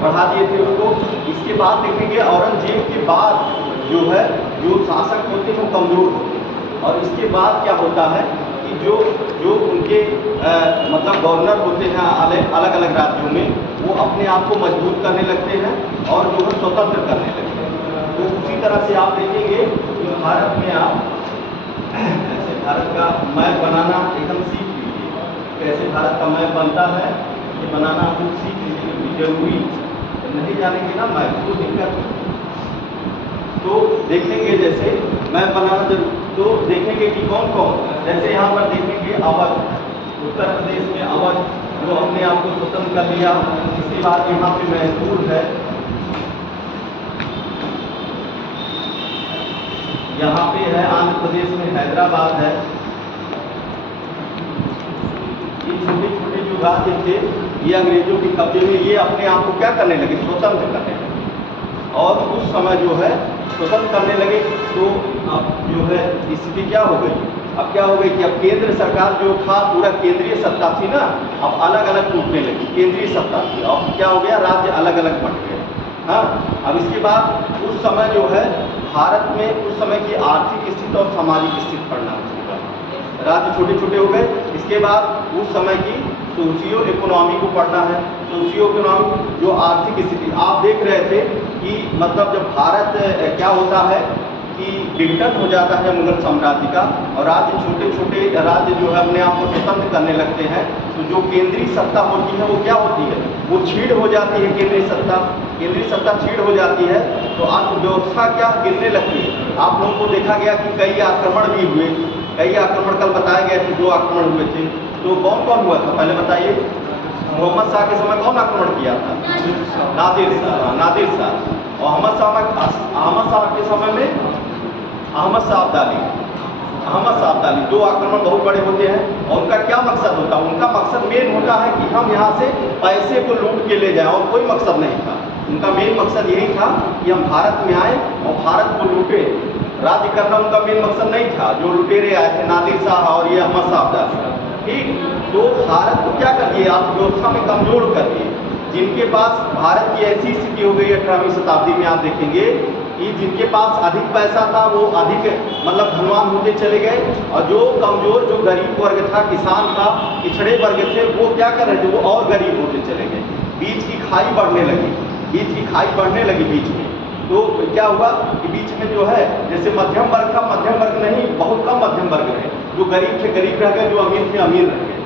बढ़ा दिए थे उसको। इसके बाद देखेंगे औरंगजेब के बाद जो है जो शासक होते हैं वो कमज़ोर होते हैं, और इसके बाद क्या होता है कि जो जो उनके मतलब गवर्नर होते हैं अलग अलग राज्यों में, वो अपने आप को मजबूत करने लगते हैं और जो है स्वतंत्र करने लगते हैं। तो उसी तरह से आप देखेंगे कि भारत में आप ऐसे भारत का मैप बनाना एकदम सीख लीजिए, कैसे भारत का मैप बनता है ये बनाना हम सीख लीजिए, जरूरी नहीं जानेंगे ना मैप तो दिक्कत है। तो देखेंगे जैसे मैप बनाना जरूर, तो देखेंगे कि कौन कौन, जैसे यहाँ पर देखेंगे अवध, उत्तर प्रदेश में अवध जो अपने आप को स्वतंत्र कर लिया। इसके बाद यहाँ पे मैसूर है, यहाँ पे है आंध्र प्रदेश में हैदराबाद है। ये छोटे छोटे जो राज्य थे ये अंग्रेजों के कब्जे में, ये अपने आप को क्या करने लगे, स्वतंत्र करने लगे। और उस समय जो है स्वतंत्र करने लगे तो अब जो है स्थिति क्या हो गई, अब क्या हो गई कि अब केंद्र सरकार जो था पूरा केंद्रीय सत्ता थी ना, अब अलग अलग टूटने लगी, केंद्रीय सत्ता थी, अब क्या हो गया राज्य अलग अलग बट गए। हाँ, अब इसके बाद उस समय जो है भारत में उस समय की आर्थिक स्थिति और सामाजिक स्थिति पढ़ना चाहिए, राज्य छोटे छोटे हो गए। इसके बाद उस समय की सोशियो इकोनॉमी को पढ़ना है, सोशियो इकोनॉमी जो आर्थिक स्थिति आप देख रहे थे कि मतलब जब भारत क्या होता है कि विघटन हो जाता है मुगल साम्राज्य का, और राज्य छोटे छोटे राज्य जो है अपने आप को स्वतंत्र करने लगते हैं, तो जो केंद्रीय सत्ता होती है वो क्या होती है, वो छीड़ हो जाती है। केंद्रीय सत्ता छीड़ हो जाती है तो अर्थव्यवस्था क्या गिरने लगती है। आप लोगों को देखा गया कि कई आक्रमण भी हुए, कई आक्रमण कल बताए गए थे, 2 आक्रमण हुए थे। तो कौन कौन हुआ था पहले बताइए। मोहम्मद शाह के समय कौन आक्रमण किया था, नादिर शाह। और अहमद शाह के समय में अहमद शाह अब्दाली। 2 आक्रमण बहुत बड़े होते हैं, और उनका क्या मकसद होता है, उनका मकसद मेन होता है कि हम यहाँ से पैसे को लूट के ले जाएं, और कोई मकसद नहीं था। उनका मेन मकसद यही था कि हम भारत में आए और भारत को लूटे, राज्य करना उनका मेन मकसद नहीं था। जो लुटेरे आए थे नादिर शाह और ये अहमद शाह अब्दाली, ठीक, तो भारत को क्या कर दिए, अर्थव्यवस्था में कमजोर कर दिए। जिनके पास भारत की ऐसी स्थिति हो गई 18वीं शताब्दी में, आप देखेंगे कि जिनके पास अधिक पैसा था वो अधिक मतलब धनवान होते चले गए, और जो कमजोर जो गरीब वर्ग था, किसान था, पिछड़े वर्ग थे, वो क्या कर रहे थे, वो और गरीब होते चले गए। बीच की खाई बढ़ने लगी बीच में। तो क्या हुआ कि बीच में जो है जैसे मध्यम वर्ग था, मध्यम वर्ग नहीं, बहुत कम मध्यम वर्ग रहे, जो गरीब थे गरीब रह गए, जो अमीर थे अमीर रह गए।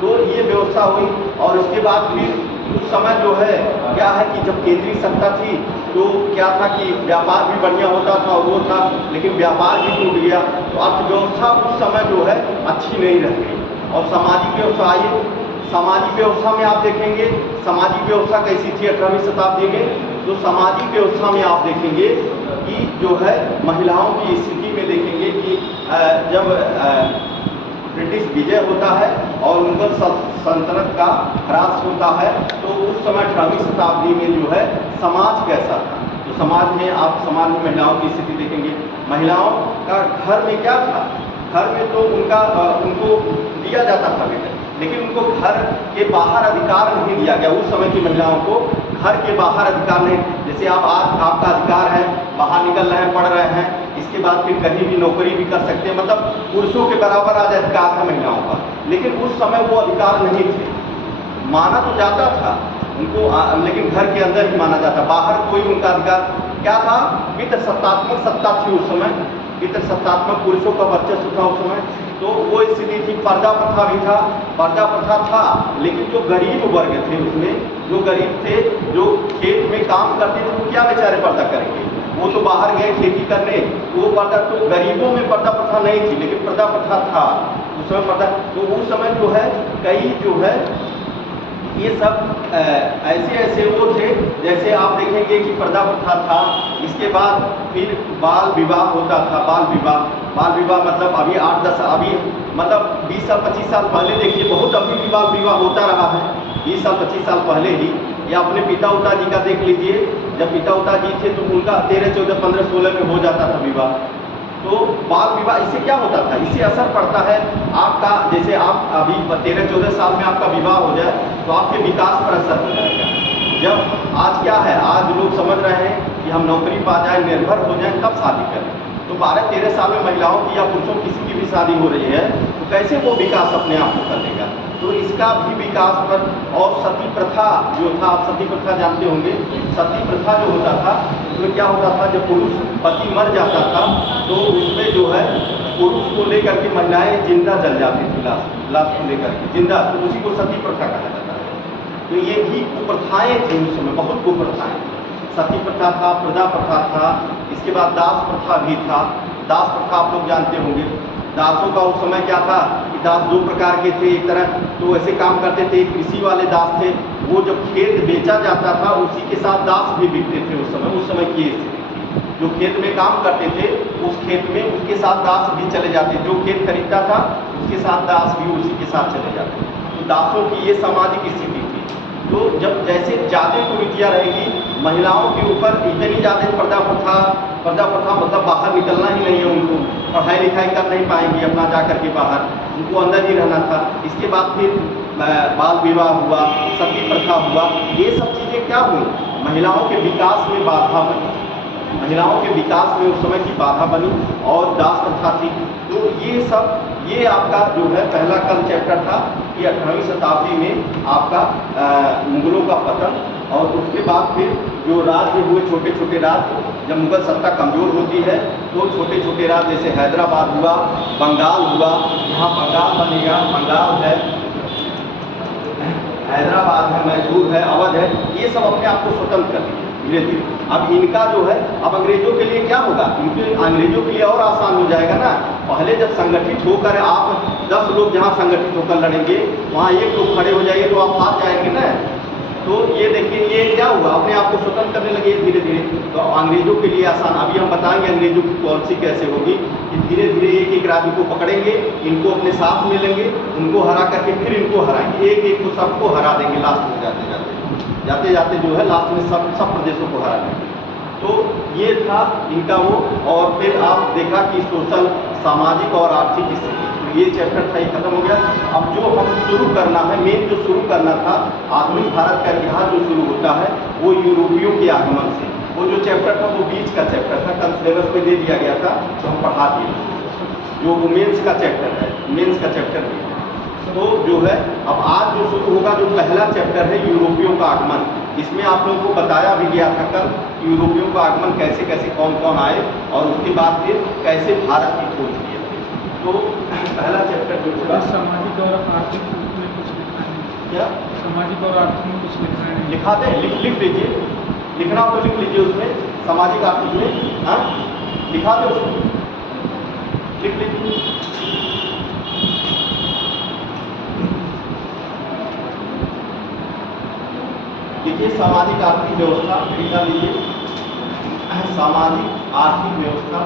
तो ये व्यवस्था हुई। और उसके बाद फिर उस समय जो है क्या है कि जब केंद्रीय सत्ता थी तो क्या था कि व्यापार भी बढ़िया होता था, और वो था, लेकिन व्यापार भी टूट गया, तो अर्थव्यवस्था उस समय जो है अच्छी नहीं रह गई। और सामाजिक व्यवस्था आई, सामाजिक व्यवस्था में आप देखेंगे सामाजिक व्यवस्था कैसी थी 18वीं शताब्दी में। तो सामाजिक व्यवस्था में आप देखेंगे कि जो है महिलाओं की स्थिति में देखेंगे कि जब ब्रिटिश विजय होता है और मुगल सल्तनत का ह्रास होता है, तो उस समय 18वीं शताब्दी में जो है समाज कैसा था। तो समाज में महिलाओं की स्थिति देखेंगे। महिलाओं का घर में क्या था, घर में तो उनको दिया जाता था बेटा, लेकिन उनको घर के बाहर अधिकार नहीं दिया गया। उस समय की महिलाओं को घर के बाहर अधिकार नहीं, जैसे आपका अधिकार है, बाहर निकल रहे हैं, पढ़ रहे हैं, इसके बाद फिर कहीं भी नौकरी भी कर सकते हैं, मतलब पुरुषों के बराबर आज अधिकार है महिलाओं का। लेकिन उस समय वो अधिकार नहीं थे, माना तो जाता था उनको, लेकिन घर के अंदर ही माना जाता, बाहर कोई उनका अधिकार क्या था। पितृसत्तात्मक सत्ता थी उस समय, पितृसत्तात्मक पुरुषों का वर्चस्व था उस समय। तो वो स्थिति थी। पर्दा प्रथा भी था, पर्दा प्रथा था, लेकिन जो गरीब वर्ग थे उसमें, जो गरीब थे जो खेत में काम करते थे, वो क्या बेचारे पर्दा करेंगे, वो तो बाहर गए खेती करने, वो पर्दा, तो गरीबों में पर्दा प्रथा नहीं थी, लेकिन पर्दा प्रथा था उस समय पर्दा। तो उस समय जो है कई जो है ये सब ऐसे वो थे, जैसे आप देखेंगे कि पर्दा प्रथा था। इसके बाद फिर बाल विवाह होता था। बाल विवाह मतलब अभी 8-10 अभी मतलब 20 साल 25 साल पहले देखिए बहुत अभी भी बाल विवाह होता रहा है। 20 साल 25 साल पहले ही, या अपने पिता उता जी का देख लीजिए, जब पिता उता जी थे तो उनका 13, 14, 15, 16 में हो जाता था विवाह। तो बाल विवाह, इससे क्या होता था, इससे असर पड़ता है आपका, जैसे आप अभी 13-14 साल में आपका विवाह हो जाए तो आपके विकास पर असर हो जाएगा। जब आज क्या है, आज लोग समझ रहे हैं कि हम नौकरी पा जाए, निर्भर हो जाए, तब शादी करें। तो 12-13 साल में महिलाओं की या पुरुषों किसी की भी शादी हो रही है तो कैसे वो विकास अपने आप को कर लेगा। तो इसका भी विकास पर, और सती प्रथा जो था, आप सती प्रथा जानते होंगे। सती प्रथा जो होता था उसमें क्या होता था, जब पुरुष पति मर जाता था तो उसमें जो है पुरुष को लेकर के महिलाएं जिंदा जल जाती थी, लाश को लेकर के जिंदा, तो उसी को सती प्रथा कहा जाता है। तो ये भी कुप्रथाएं थी उस समय, बहुत कुप्रथाएं। सती प्रथा था, प्रजा प्रथा था, इसके बाद दास प्रथा भी था। दास प्रथा आप लोग जानते होंगे। दासों का उस समय क्या था कि दास दो प्रकार के थे। एक तरह तो ऐसे काम करते थे, कृषि वाले दास थे, वो जब खेत बेचा जाता था उसी के साथ दास भी बिकते थे। उस समय की स्थिति थी, जो खेत में काम करते थे उस खेत में उसके साथ दास भी चले जाते, जो खेत खरीदता था उसके साथ दास भी उसी के साथ चले जाते। तो दासों की ये सामाजिक स्थिति थी। तो जब जैसे ज़्यादा कुरीतियाँ रहेगी महिलाओं के ऊपर, इतनी ज़्यादा पर्दा प्रथा मतलब बाहर निकलना ही नहीं है उनको, पढ़ाई लिखाई कर नहीं पाएंगी अपना जा कर के बाहर, उनको अंदर ही रहना था। इसके बाद फिर बाल विवाह हुआ, सती प्रथा हुआ, ये सब चीज़ें क्या हुई, महिलाओं के विकास में बाधा बनी, महिलाओं के विकास में उस समय की बाधा बनी, और दास प्रथा थी। तो ये सब, ये आपका जो है पहला कल चैप्टर था कि 18वीं शताब्दी में आपका मुगलों का पतन, और उसके बाद फिर जो राज्य हुए छोटे छोटे राज्य, जब मुगल सत्ता कमज़ोर होती है तो छोटे छोटे राज्य जैसे हैदराबाद हुआ, बंगाल हुआ, यहाँ बंगाल बनेगा, बंगाल है, हैदराबाद है, मैसूर है, अवध है, ये सब अपने आप को स्वतंत्र कर दिए धीरे धीरे। अब इनका जो है, अब अंग्रेजों के लिए क्या होगा, इनके अंग्रेजों के लिए और आसान हो जाएगा ना। पहले जब संगठित होकर आप 10 लोग जहाँ संगठित होकर लड़ेंगे वहाँ एक लोग खड़े हो जाएंगे तो आप हार जाएंगे ना। तो ये देखिए ये क्या हुआ, अपने आप को स्वतंत्र करने लगे धीरे धीरे। तो अंग्रेजों के लिए आसान, अभी हम बताएंगे अंग्रेजों की पॉलिसी कैसे होगी कि धीरे धीरे एक एक राज्य को पकड़ेंगे, इनको अपने साथ में लेंगे, उनको हरा करके फिर इनको हराएंगे, एक एक को सबको हरा देंगे, लास्ट में जाते जाते जो है लास्ट में सब प्रदेशों को हरा देंगे। तो ये था इनका वो। और फिर आप देखा कि सोशल, सामाजिक और आर्थिक स्थिति, ये चैप्टर था, ये खत्म हो गया। अब जो हम शुरू करना है, मेन जो शुरू करना था, आधुनिक भारत का इतिहास जो शुरू होता है वो यूरोपियों के आगमन से। वो जो चैप्टर था वो बीच का चैप्टर था, कल सिलेबस में दे दिया गया था तो हम पढ़ा दिए। जो मेंस का चैप्टर है, मेंस का चैप्टर भी है। तो जो है अब आज जो शुरू होगा, जो पहला चैप्टर है यूरोपियों का आगमन, इसमें आप लोगों को बताया भी गया था कल यूरोपियों का आगमन कैसे कैसे कौन कौन आए, और उसके बाद फिर कैसे भारत की खोज किए थे। तो पहला चैप्टर जो होगा सामाजिक और आर्थिक में कुछ लिखना है। क्या सामाजिक और आर्थिक में कुछ लिखना है? लिखा दें, लिख लीजिए, लिखना हो तो लिख लीजिए उसमें, सामाजिक आर्थिक में, हाँ लिखा दें उसमें, लिख लीजिए। देखिए सामाजिक आर्थिक व्यवस्था लिखा लीजिए, सामाजिक आर्थिक व्यवस्था,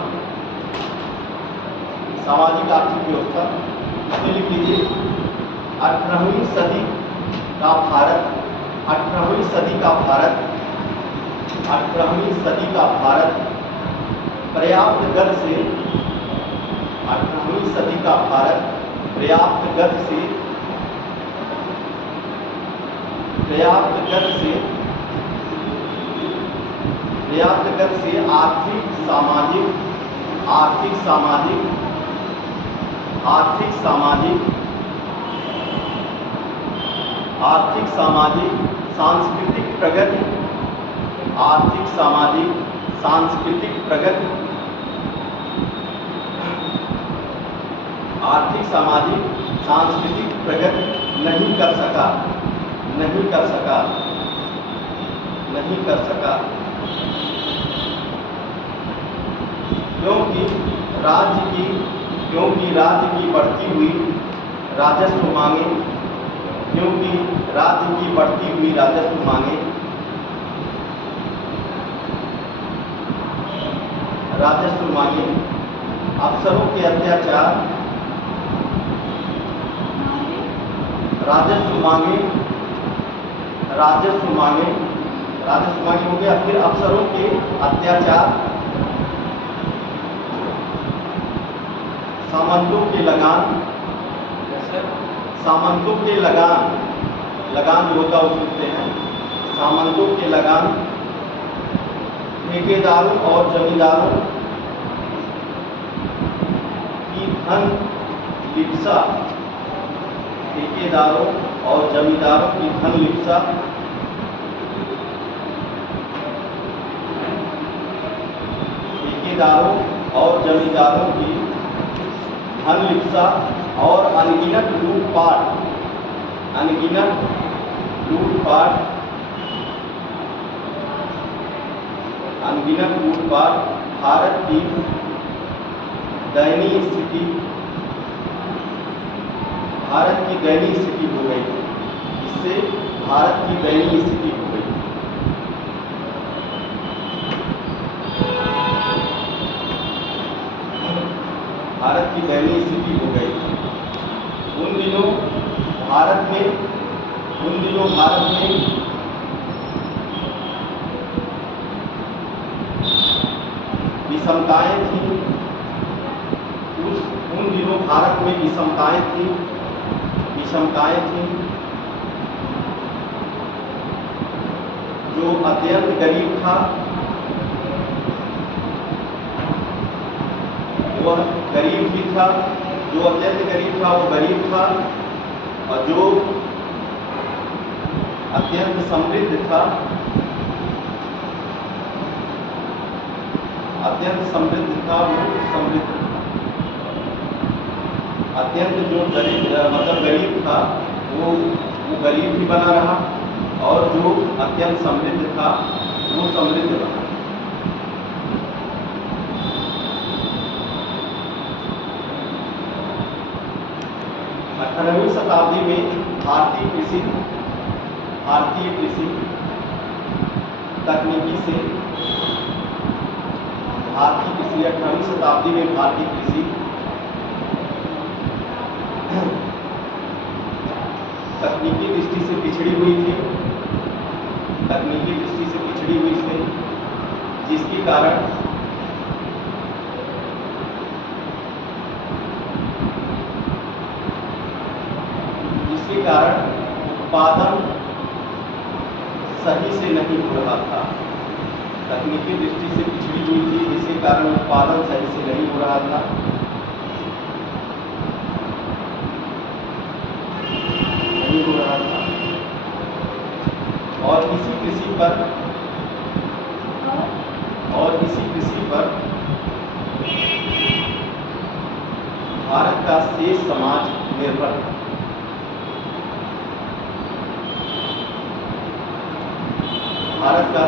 सामाजिक आर्थिक व्यवस्था इसमें लिख लीजिए 18वीं सदी का भारत, 18वीं सदी का भारत, 18वीं सदी का भारत पर्याप्त गति से, 18वीं सदी का भारत पर्याप्त गति से, पर्याप्त गति से, पर्याप्त गति से आर्थिक सामाजिक, आर्थिक सामाजिक, आर्थिक सामाजिक, आर्थिक सामाजिक सांस्कृतिक प्रगति, आर्थिक सामाजिक सांस्कृतिक प्रगति, आर्थिक सामाजिक सांस्कृतिक प्रगति नहीं कर सका, नहीं कर सका, नहीं कर सका, क्योंकि राज्य की बढ़ती हुई राजस्व मांगे, क्योंकि राज्य की बढ़ती हुई राजस्व मांगे, राजस्व मांगे, अफसरों के अत्याचार, राजस्व मांगे, राजस्व मांगे, राजस्व मांगे हो गया। फिर अफसरों के अत्याचार, सामंतों के लगान, सामंतों के लगान, लगान जो होता है उसको कहते हैं सामंतों के लगान, ठेकेदारों और जमींदारों की धन लिप्सा, ठेकेदारों और जमींदारों की धन लिप्सा, ठेकेदारों और जमींदारों की धन लिप्सा और अनगिनत लूटपाट, अनगिनत लूटपाट, अनगिनत लूटपाट भारत की दयनीय स्थिति, भारत की दयनीय स्थिति हो गई। इससे भारत की दयनीय स्थिति हो गई। भारत की दयनीय स्थिति हो गई। उन दिनों भारत में विषमताएं थी। उन दिनों भारत में विषमताएं थी। जो अत्यंत गरीब था वह गरीब भी था, जो अत्यंत गरीब था वो गरीब था, और जो अत्यंत समृद्ध था, अत्यंत समृद्ध था वो समृद्ध था। अत्यंत जो गरीब था वो गरीब भी बना रहा, और जो अत्यंत समृद्ध था वो समृद्ध बना। 18वीं शताब्दी में भारतीय कृषि तकनीकी से 18वीं शताब्दी में भारतीय कृषि तकनीकी दृष्टि से पिछड़ी हुई थी, जिसके कारण उत्पादन सही से नहीं हो रहा था। तकनीकी दृष्टि से पिछड़ी हुई थी, जिसके कारण उत्पादन सही से नहीं हो रहा था। और इसी कृषि पर भारत का शेष समाज निर्भर था। भारत का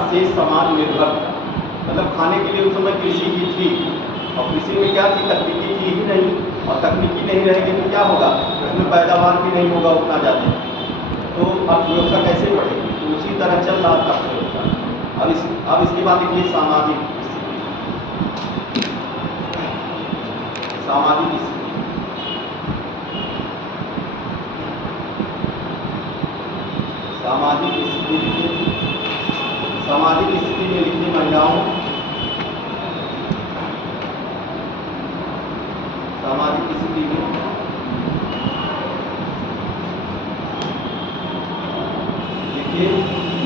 शेष समाज निर्भर था। मतलब खाने के लिए उस समय कृषि ही थी, और कृषि में क्या थी, तकनीकी थी ही नहीं, और तकनीकी नहीं रहेगी तो क्या होगा, उसमें पैदावार भी नहीं होगा उतना ज़्यादा, तो अर्थव्यवस्था कैसे बढ़ेगी। तो उसी तरह चल रहा था अर्थव्यवस्था। अब इसके बाद देखिए सामाजिक स्थिति। सामाजिक स्थिति में लिखी महिलाओं, सामाजिक स्थिति में देखिए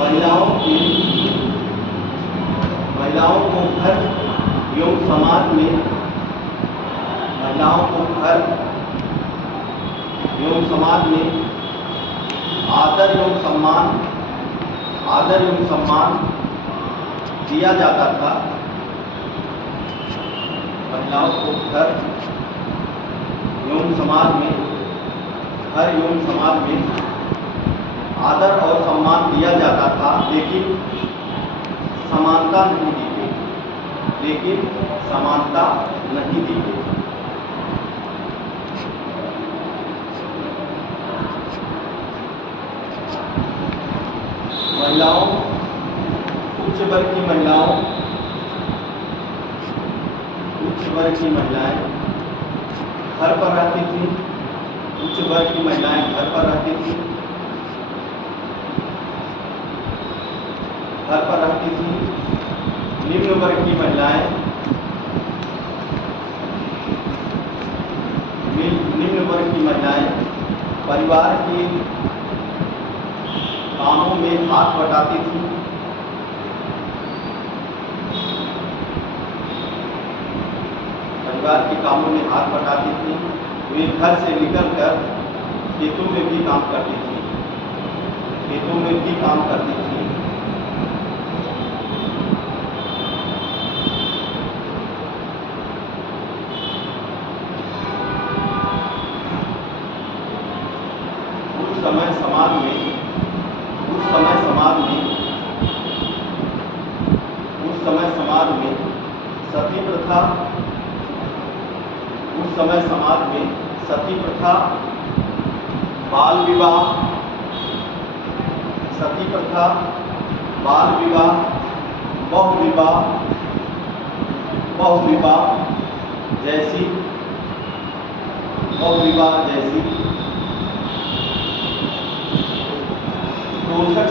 महिलाओं को घर एवं समाज में, महिलाओं को घर एवं समाज में आदर एवं सम्मान दिया जाता था। महिलाओं को घर एवं समाज में आदर और सम्मान दिया जाता था, लेकिन समानता नहीं दी गई। महिलाओं, उच्च वर्ग की महिलाएं घर पर रहती थी। उच्च वर्ग की महिलाएं घर पर रहती थी। निम्न वर्ग की महिलाएं परिवार की कामों में हाथ बटाती थी। परिवार के कामों में हाथ बटाती थी। वे घर से निकलकर खेतों में भी काम करती थी। खेतों में भी काम करती थी। उस समय समाज में सती प्रथा, उस समय समाज में सती प्रथा, बाल विवाह, सती प्रथा, बाल विवाह, बहुविवाह जैसी शोषक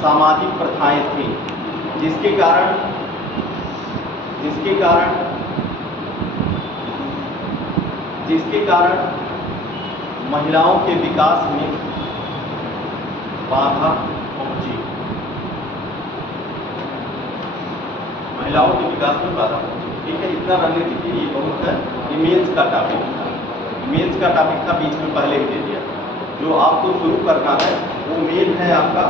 सामाजिक प्रथाएं थी, जिसके कारण महिलाओं के विकास में बाधा पहुंची। ठीक है, इतना रहने दीजिए, ये बहुत है। इमेज का टॉपिक था, बीच में पहले ही दे दिया। जो आपको शुरू करना है वो मेन है आपका।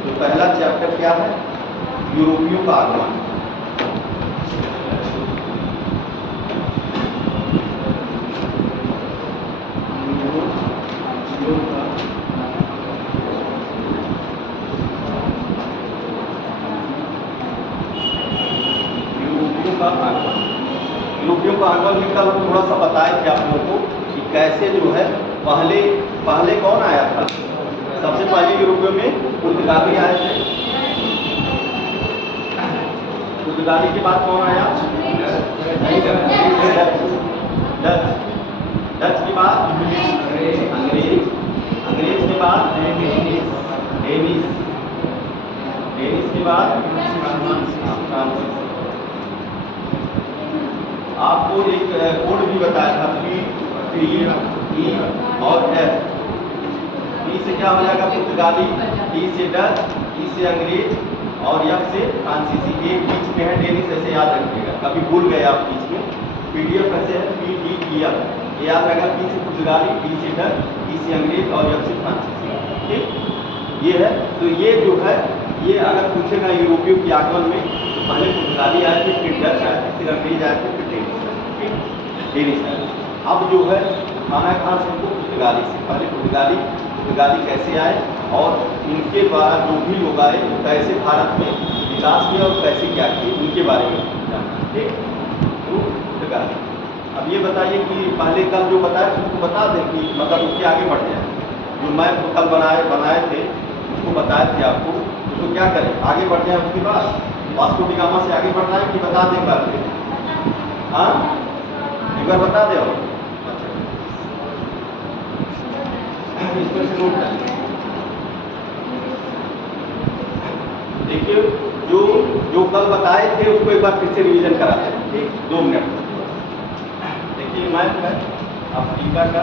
तो पहला चैप्टर क्या है? यूरोपियों का आगमन। यूरोपियों का आगमन में कल हम थोड़ा सा बताए थे आप लोगों को कि कैसे जो है पहले कौन आया था। सबसे पहले यूरोपियों में पुर्तगाली आए थे। पुर्तगाली के बाद कौन आया? डच के बाद अंग्रेज के बाद डेनिश के बाद फ्रांसीसी। आपको एक कोड भी बताया था, पी, ई और एफ। पी से क्या हो जाएगा? पुर्तगाली, ई से डच, ई से अंग्रेज और एफ से फ्रांसीसी। एक बीच में है डेनिश, ऐसे याद रखिएगा, कभी भूल गए आप बीच में। पीडीएफ ऐसे है पी डी ई एफ, याद रहेगा। पी से पुर्तगाली, डी से डच, ई से अंग्रेज और एफ से फ्रांसीसी। ठीक, ये है। तो ये जो है, ये अगर पूछेगा यूरोपियों के आगमन में, तो पहले पुर्तगाली आए थे, फिर डच आए थे, फिर अंग्रेज आए थे, फिर डेनिश आए। अब जो है आना कहाँ से? पुर्तगाली से। पहले पुर्तगाली कैसे आए और उनके द्वारा जो भी लोग आए वो कैसे भारत में विकास किया और कैसे क्या किए, उनके बारे में जानना। ठीक, तो पुर्तगाली। अब ये बताइए कि पहले कल जो बताया उसको बता दें कि मतलब उसके आगे बढ़ जाए। जो मैप कल बनाए थे उसको बताए थे आपको, उसको क्या करें? आगे बढ़ जाए। उसके बाद वास्को डी गामा से आगे बढ़ना है कि बता दें बात? हाँ, एक बार बता दे। इसमें से नोट करें। देखिए, जो कल बताए थे उसको एक बार फिर से रिवीजन कराते हैं। ठीक, 2 मिनट। देखिए मैप है अफ्रीका का।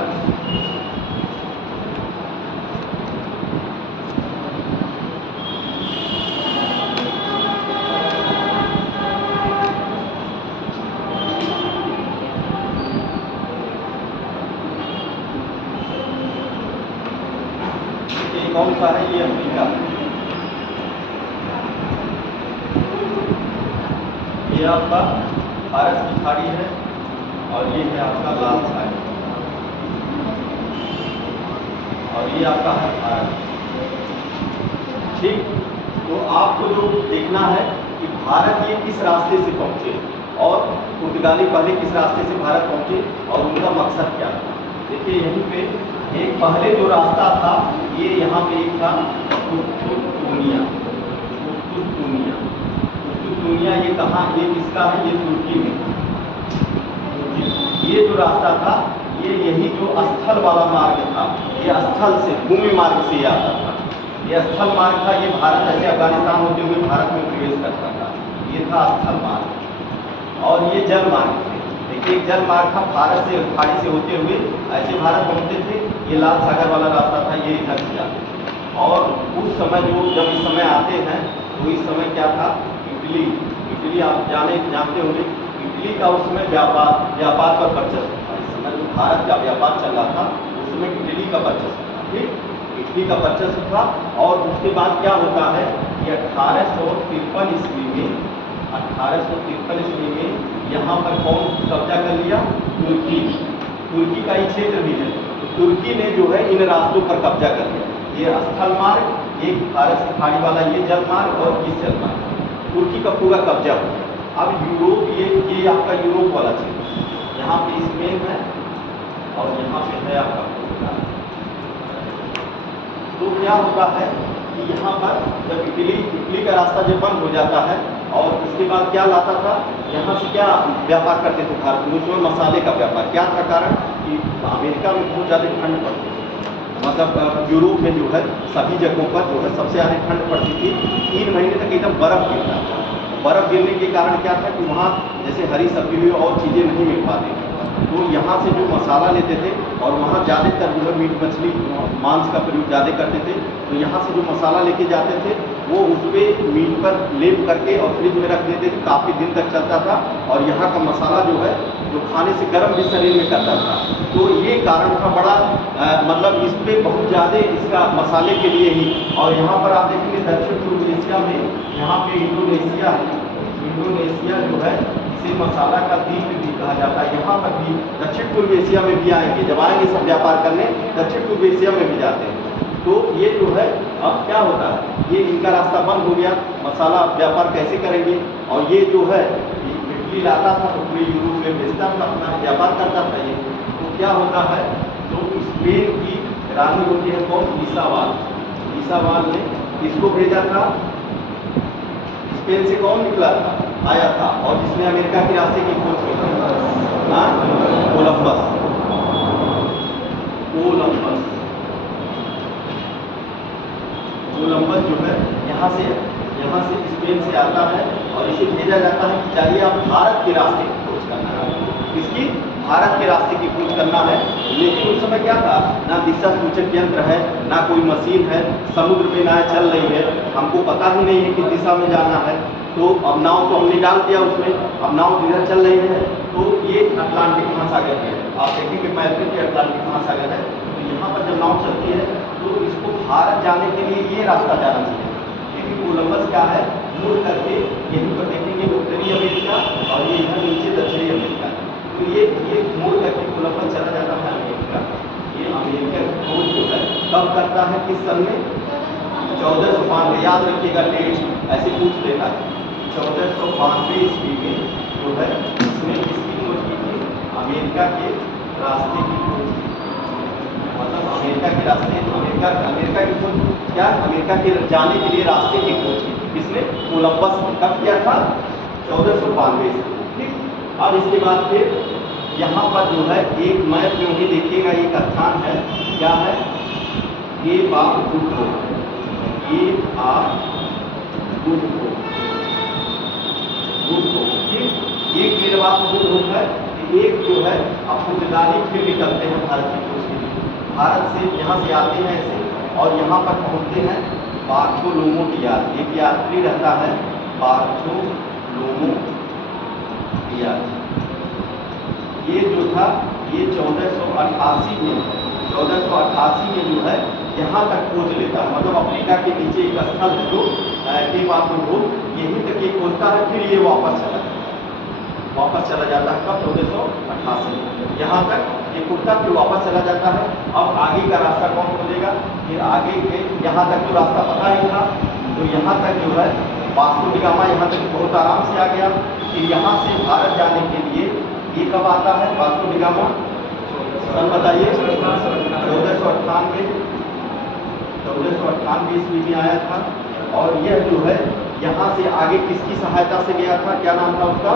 कौन सा है? ये अफ्रीका। ये आपका फारस की खाड़ी है और ये है आपका लाल सागर और ये आपका है भारत। ठीक, तो आपको जो देखना है कि भारत ये किस रास्ते से पहुंचे और पुर्तगाली पहले किस रास्ते से भारत पहुंचे और उनका मकसद क्या था। देखिए यहीं पे एक पहले जो रास्ता था, ये यहाँ पे एक था दुनिया ये कहाँ, ये किसका है, ये तुर्की में। ये जो रास्ता था ये यही जो स्थल वाला मार्ग था, ये स्थल से भूमि मार्ग से आता था। ये स्थल मार्ग था, ये भारत ऐसे अफगानिस्तान होते हुए भारत में प्रवेश करता था, ये था स्थल मार्ग। और ये जल मार्ग थे, देखिए एक जल मार्ग था, भारत से खाड़ी से होते हुए ऐसे भारत पहुँचते थे। ये लाल सागर वाला रास्ता था, ये इधर से जाते थे। और उस समय जो जब इस समय आते हैं तो इस समय क्या था, इटली आप जानते होंगे, इटली का उसमें व्यापार पर वर्चस्व था। इस समय जो भारत का व्यापार चल रहा था उसमें इटली का वर्चस्व था, ठीक, इटली का वर्चस्व था। और उसके बाद क्या होता है कि 1853 ईस्वी में, 1853 ईस्वी में यहाँ पर कौन कब्जा कर लिया, तुर्की का ही क्षेत्र भी है, तो तुर्की ने जो है इन रास्तों पर कब्जा कर लिया। ये स्थल मार्ग, एक भारत से खाड़ी वाला ये जल मार्ग और ये जल मार्ग, तुर्की का पूरा कब्जा हो गया। अब यूरोप, ये आपका यूरोप वाला क्षेत्र, यहाँ पे स्पेन है और यहाँ पे है आपका पोर्चुगल। तो क्या होता है कि यहाँ पर जब इटली का रास्ता जब बंद हो जाता है और इसके बाद क्या लाता था, यहाँ से क्या व्यापार करते थे भारत में, उसमें मसाले का व्यापार। क्या था कारण कि अमेरिका में बहुत ज़्यादा ठंड पड़ती थी, मतलब यूरोप में जो है सभी जगहों पर जो है सबसे ज़्यादा ठंड पड़ती थी, 3 महीने तक एकदम बर्फ़ गिरता था। बर्फ़ गिरने के कारण क्या था कि वहाँ जैसे हरी सब्जी हुई और चीज़ें नहीं मिल पाती थी, तो यहाँ से जो मसाला लेते थे और वहाँ ज़्यादातर जो है मीट मछली मांस का प्रयोग ज़्यादा करते थे, तो यहाँ से जो मसाला लेके जाते थे वो उस पर मीट पर लेप करके और फ्रिज में रख देते थे, काफ़ी दिन तक चलता था। और यहाँ का मसाला जो है जो खाने से गर्म भी शरीर में करता था, तो ये कारण था बड़ा, मतलब इस पर बहुत ज़्यादा इसका मसाले के लिए ही। और यहाँ पर आप देखेंगे दक्षिण पूर्व एशिया में, यहाँ पे इंडोनेशिया है, इंडोनेशिया जो है इसे मसाला का द्वीप भी कहा जाता है। यहाँ पर भी दक्षिण पूर्व एशिया में भी आएंगे, जब आएंगे सब व्यापार करने दक्षिण पूर्व एशिया में भी जाते हैं। तो ये जो है अब क्या होता है, ये इनका रास्ता बंद हो गया, मसाला व्यापार कैसे करेंगे। और ये जो है इटली लाता था तो पूरे यूरोप में बेचता था, अपना व्यापार करता था ये। तो क्या होता है, तो स्पेन की रानी होती है कौन, ईसावाल ने किसको भेजा था, स्पेन से कौन निकला था, आया था, और जिसने अमेरिका के रास्ते की खोज की थी, कोलंबस। कोलंबस जो है यहाँ से स्पेन से आता है और इसे भेजा जाता है कि चाहिए आप भारत के रास्ते की खोज करना है, इसकी भारत के रास्ते की खोज करना है। लेकिन उस समय क्या था, ना दिशा सूचक यंत्र है, ना कोई मशीन है, समुद्र में नाव चल रही है, हमको पता ही नहीं है किस दिशा में जाना है। तो अब नाव को हमने डाल दिया उसमें, अब नाव जिधर चल रही है तो ये अटलांटिक महासागर है, आप देखेंगे मैप में कि अटलांटिक महासागर है। तो यहाँ पर जब नाव चलती है तो इसको भारत जाने के लिए ये रास्ता जाना चाहिए, लेकिन कोलंबस क्या है, मुड़ करके यहीं पर देखेंगे उत्तरी अमेरिका और ये इधर नीचे दक्षिणी अमेरिका। तो ये मुड़ करके कोलंबस चला जाता है अमेरिका। ये अमेरिका की खोज जो है कब करता है, किस सन में, 1492, याद रखिएगा डेट, ऐसे पूछ लेता है। 1492 ईस्वी में जो है इसने किसकी खोज की थी, अमेरिका के रास्ते की खोज की, मतलब अमेरिका के रास्ते, अमेरिका की खोज क्या, अमेरिका के जाने के लिए रास्ते की खोज की थी, किसने, कोलंबस ने। कब किया था, 1492 ईस्वी। ठीक, अब इसके बाद फिर यहाँ पर जो है एक मैप में ही देखिएगा एक स्थान है, क्या है, ये बाप बुद्ध हो, ये आप बुद्ध हो, ठीक, एक ये बाप बुद्ध होता है, एक जो है अब पुर्तगाली फिर निकलते हैं भारत की खोज के लिए, भारत से यहाँ से आते हैं ऐसे और यहाँ पर पहुँचते हैं बार्थोलोमो डियाज। एक यात्री रहता है बार्थोलोमो डियाज, ये जो था ये 1488 में जो है यहाँ तक खोज लेता है, मतलब अफ्रीका के नीचे एक स्थल है जो के बात हो, यहीं तक ये खोजता है, फिर ये वापस चला जाता है। कब, 1488 यहाँ तक ये खुदता, फिर वापस चला जाता है। अब आगे का रास्ता कौन खोजेगा, फिर आगे के यहाँ तक तो रास्ता पता ही था, तो यहाँ तक जो है वास्को डी गामा यहाँ तक बहुत आराम से आ गया। फिर यहाँ से भारत जाने के लिए ये कब आता है वास्को डी गामा, सन बताइए, 1498 ईस्वी में आया था। और यह जो है यहाँ से आगे किसकी सहायता से गया था, क्या नाम था उसका,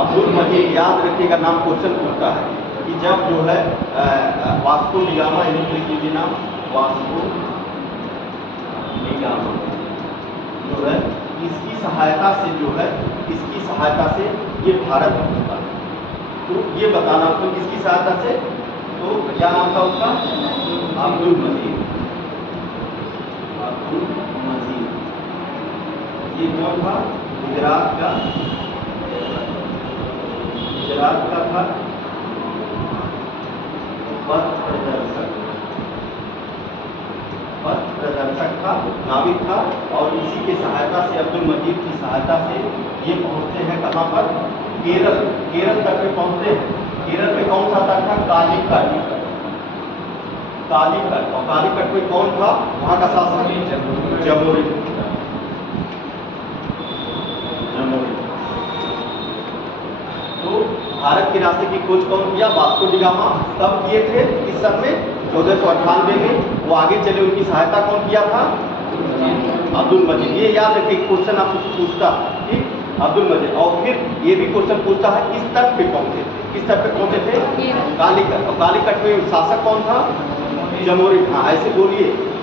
अब्दुल मजीद। याद रखिएगा, नाम क्वेश्चन पूछता है कि जब जो है वास्को डी गामा, लिख लीजिए नाम, वास्को डी गामा जो है इसकी सहायता से जो है, इसकी सहायता से ये भारत पहुंचता है। तो ये बताना उसको किसकी सहायता से, तो क्या नाम था उसका, अब्दुल मजीद। अब्दुल मजीद ये कौन था, गुजरात का था पथ प्रदर्शक था, नाविक था। और इसी की सहायता से, अब्दुल मजीद की सहायता से ये पहुंचते हैं कहाँ पर, केरल तक में पहुंचते हैं। केरल में कौन सा तट था, कालीकट। और कालीकट में कौन था वहां का शासक, जमोरी। तो भारत के रास्ते की खोज कौन किया, वास्को डी गामा। तब किए थे इस सन में 1498 में। वो आगे चले, उनकी सहायता कौन किया था, अब्दुल मजीद। ये याद रखिए, क्वेश्चन आपसे पूछता, ठीक, अब्दुल मजीद। और फिर ये भी क्वेश्चन पूछता है किस तट पे पहुंचे थे, किस तट पे पहुंचे थे, कालीकट। और कालीकट में शासक कौन था, जमोरी। हाँ, ऐसे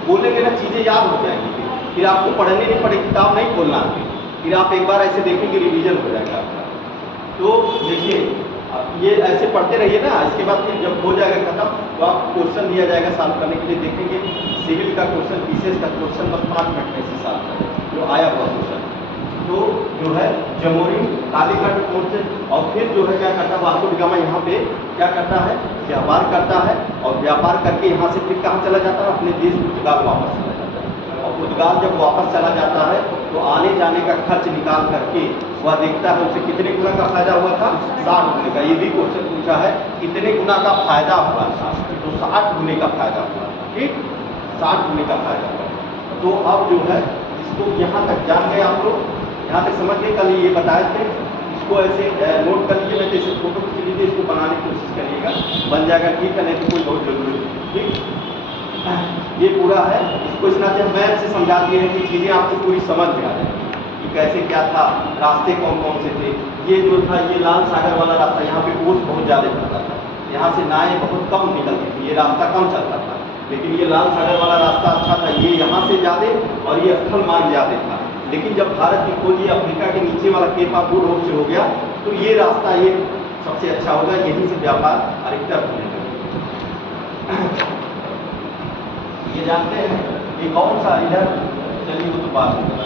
बोलेंगे ना, चीजें याद हो जाएंगी। फिर आपको पढ़ने नहीं पड़े, किताब नहीं खोलना, फिर आप एक बार ऐसे देखेंगे, रिवीजन हो जाएगा आपका। तो देखिए, ये ऐसे पढ़ते रहिए ना, इसके बाद फिर जब हो जाएगा खत्म तो आप क्वेश्चन दिया जाएगा सॉल्व करने के लिए, देखेंगे सिविल का क्वेश्चन, पीसीएस का क्वेश्चन बस 5 मिनट में से सॉल्व करें जो आया हुआ क्वेश्चन। तो जो है जमोरी कालीकट में पहुंचे, और फिर जो है क्या करता है, वास्को डी गामा यहाँ पे क्या करता है, व्यापार करता है। और व्यापार करके यहाँ से फिर कहाँ चला जाता है, अपने देश पुर्तगाल वापस चला जाता है। और पुर्तगाल जब वापस चला जाता है तो आने जाने का खर्च निकाल करके वह देखता है उसे कितने गुना का फायदा हुआ था, 60 गुने का। ये भी क्वेश्चन पूछा है, कितने गुना का फायदा हुआ था, तो 60 गुने का फायदा हुआ, ठीक, 60 गुने का फायदा हुआ। तो अब जो है इसको यहाँ तक जान गए आप लोग, यहाँ तक समझ गए। कल ये बताए थे, इसको ऐसे नोट कर लीजिए, मैं जैसे फोटो खींच लीजिए, इसको बनाने की कोशिश करिएगा, बन जाएगा, ठीक है, नहीं तो कोई बहुत जरूरी नहीं, ठीक। ये पूरा है, इसको इस नाते हम मैप से समझा दिए हैं कि चीज़ें आपको पूरी समझ में आ जाएगी कि कैसे क्या था, रास्ते कौन कौन से थे। ये जो था, ये लाल सागर वाला रास्ता, यहाँ पे ओस बहुत ज़्यादा चलता था, यहाँ से नाएँ बहुत कम निकलती थी, ये रास्ता कम चलता था। लेकिन ये लाल सागर वाला रास्ता अच्छा था, ये यहाँ से ज़्यादा और ये स्थल मार्ग ज़्यादा था। लेकिन जब भारत की खोज ये अफ्रीका के नीचे वाला केप ऑफ गुड होप से हो गया, तो ये रास्ता ये सबसे अच्छा होगा, यहीं से व्यापार अधिकतर होने लगा। ये जानते हैं ये कौन सा, इधर चलिए वो तो बात होगा।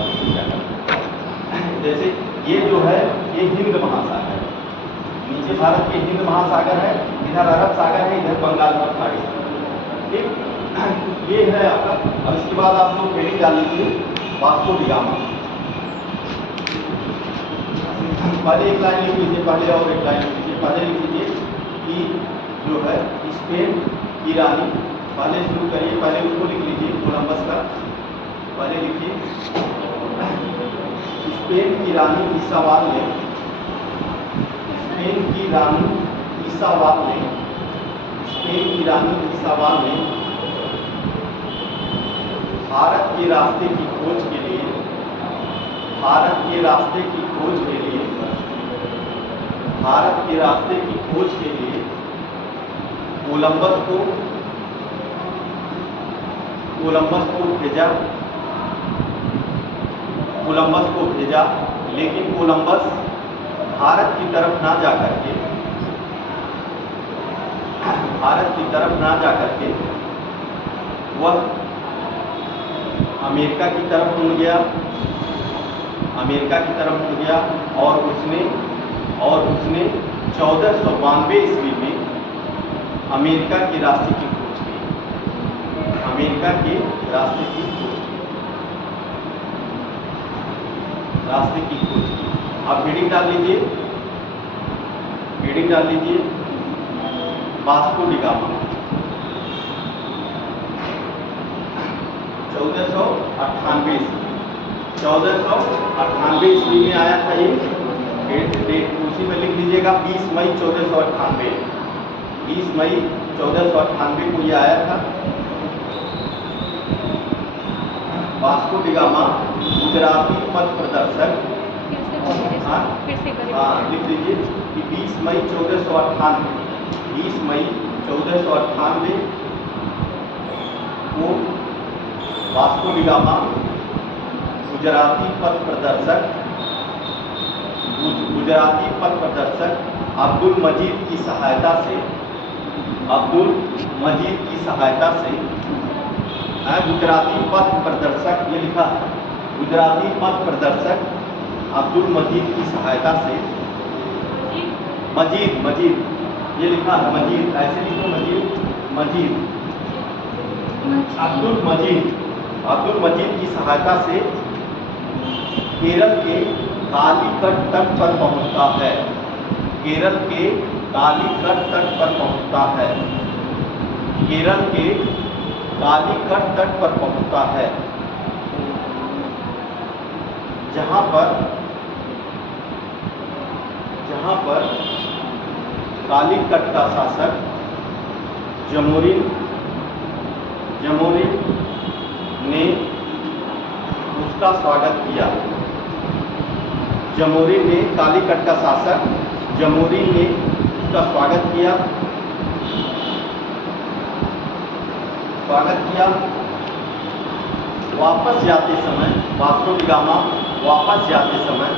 जैसे ये जो है ये हिंद महासागर, नीचे भारत के हिंद महासागर है, इधर अरब सागर है, इधर बंगाल की खाड़ी, ठीक। ये है आपका। अब इसके बाद आप लोग हेडिंग डाल लीजिए, वास्को डी गामा। पहले एक लाइन लिख लीजिए, पहले और एक लाइन लिख लीजिए। पहले लिख लीजिए कि जो है स्पेन की रानी, पहले शुरू करिए, पहले उसको लिख लीजिए, कोलंबस का पहले लिखिए। स्पेन की रानी ईसावाल ने, स्पेन की रानी ईसावाल ने, स्पेन की रानी ईसावाल ने भारत के रास्ते की खोज के लिए, भारत के रास्ते की खोज के लिए, भारत के रास्ते की खोज के लिए कोलंबस को भेजा, कोलंबस को भेजा। लेकिन कोलंबस भारत की तरफ ना जाकर के, भारत की तरफ ना जाकर के वह अमेरिका की तरफ मुड़ गया, अमेरिका की तरफ मुड़ गया। और उसने 1492 ईस्वी में अमेरिका के रास्ते की खोज की, अमेरिका के रास्ते की खोज की, रास्ते की खोज की। आप हेडिंग डाल लीजिए, हेडिंग डाल लीजिए, वास्को डी गामा। 1498 ईस्वी में आया था ये, डेट उसी में लिख लीजिएगा, 20 मई 1498, 20 मई 1498 को ये आया था। वास्को डी गामा गुजराती पथ प्रदर्शक। हाँ लिख लीजिए कि 20 मई 1498, 20 मई 1498 को वास्को डी गामा गुजराती पथ प्रदर्शक अब्दुल मजीद की सहायता से गुजराती पथ प्रदर्शक, ये लिखा है गुजराती पथ प्रदर्शक अब्दुल मजीद की सहायता से, मजीद ये लिखा है मजीद, ऐसे लिखो मजीद अब्दुल मजीद की सहायता से केरल के कालीकट तट पर पहुंचता है। केरल के कालीकट तट पर पहुंचता है। केरल के कालीकट तट पर पहुंचता है, जहां पर कालीकट का शासक जमोरिन ने उसका स्वागत किया। जमोरिन ने, कालीकट का शासक जमोरिन ने उसका स्वागत किया। वापस जाते समय वास्को डी गामा वापस जाते समय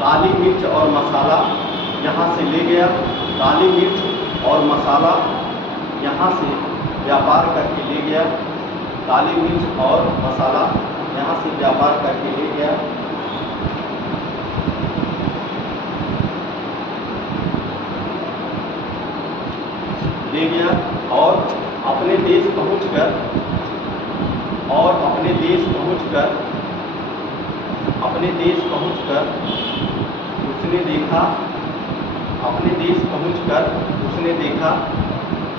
काली मिर्च और मसाला यहाँ से ले गया। काली मिर्च और मसाला यहाँ से व्यापार करके ले गया। काली मिर्च और मसाला यहाँ से व्यापार करके ले गया। और अपने देश पहुंचकर उसने देखा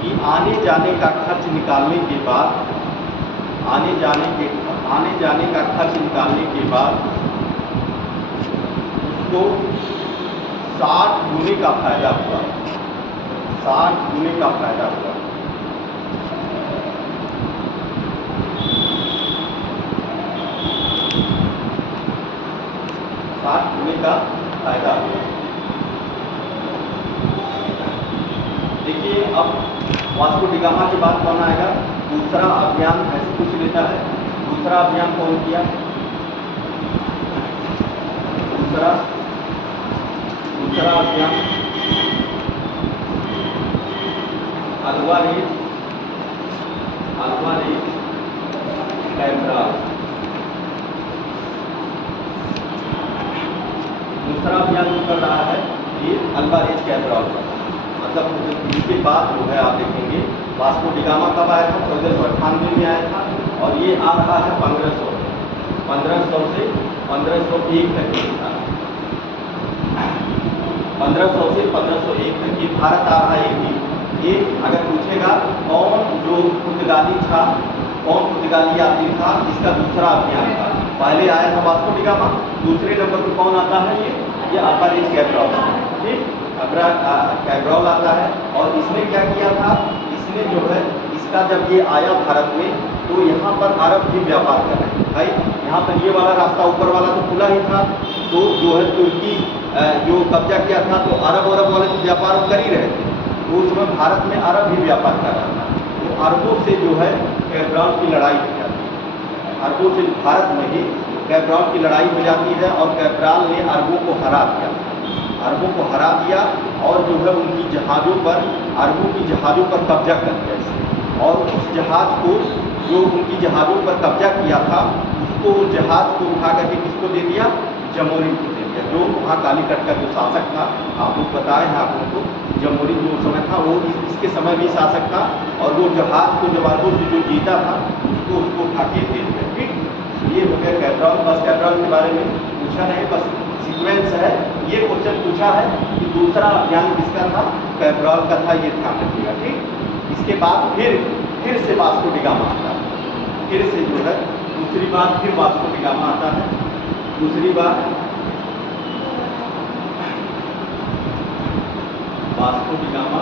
कि आने जाने का खर्च निकालने के बाद उसको 60 गुने का फायदा हुआ। 60 गुने का फायदा हुआ। देखिए अब वास्को डी गामा के बाद कौन आएगा? दूसरा अभियान ऐसे कुछ लेता है। दूसरा अभियान कौन किया? दूसरा अभियान अल्वारेज कैब्राल। दूसरा अभियान जो कर रहा है ये अल्वारेज कैब्राल का, मतलब इसके बाद जो है आप देखेंगे वास्को डी गामा कब आया था? 1498 में आया था और ये आ रहा है 1500 से 1501 तक था। 1500 से 1501 तक ये भारत आ रहा है। ये अगर पूछेगा कौन पुर्तगाली यात्री था, इसका दूसरा अभियान था। पहले आया था वास्को डी गामा, दूसरे नंबर पर कौन आता है? ये अल्वारेज कैब्राल। ठीक, कैब्राल आता है। और इसने क्या किया था? इसने जो है इसका जब ये आया भारत में तो यहाँ पर अरब भी व्यापार कर रहे थे भाई। यहाँ पर ये वाला रास्ता ऊपर वाला तो खुला ही था, तो जो है तुर्की जो कब्जा किया था तो अरब वाले तो व्यापार कर ही रहे थे। तो उस समय भारत में अरब भी व्यापार कर रहा था। तो अरबों से जो है कैब्राल की लड़ाई हो जाती है। अरबों से भारत में ही कैब्राल की लड़ाई हो जाती है और कैब्राल ने अरबों को हरा दिया और जो है उनकी जहाज़ों पर, अरबों की जहाज़ों पर कब्जा कर लिया। और उस जहाज़ को, जो उनकी जहाज़ों पर कब्जा किया था, उसको उस जहाज़ को उठा करके किसको दे दिया? जमोरिन को दे दिया, जो वहाँ कालीकट का जो शासक था। आप लोग बताए हैं आप लोगों को, जमोरिन जो समय था वो इसके समय भी शासक था। और वो जहाज़ को जब अरबों से जो जीता था उसको उठा के दे दिया। ठीक, ये हो गया कैब्राल। बस कैब्राल के बारे में पूछा नहीं, बस सीक्वेंस है। ये क्वेश्चन पूछा है कि दूसरा अभियान किसका था? कैब्राल का था, ये ध्यान रखिएगा। ठीक, इसके बाद फिर से वास्को डी गामा आता है। फिर से जो है दूसरी बार फिर वास्को डी गामा आता है। दूसरी बार वास्को डी गामा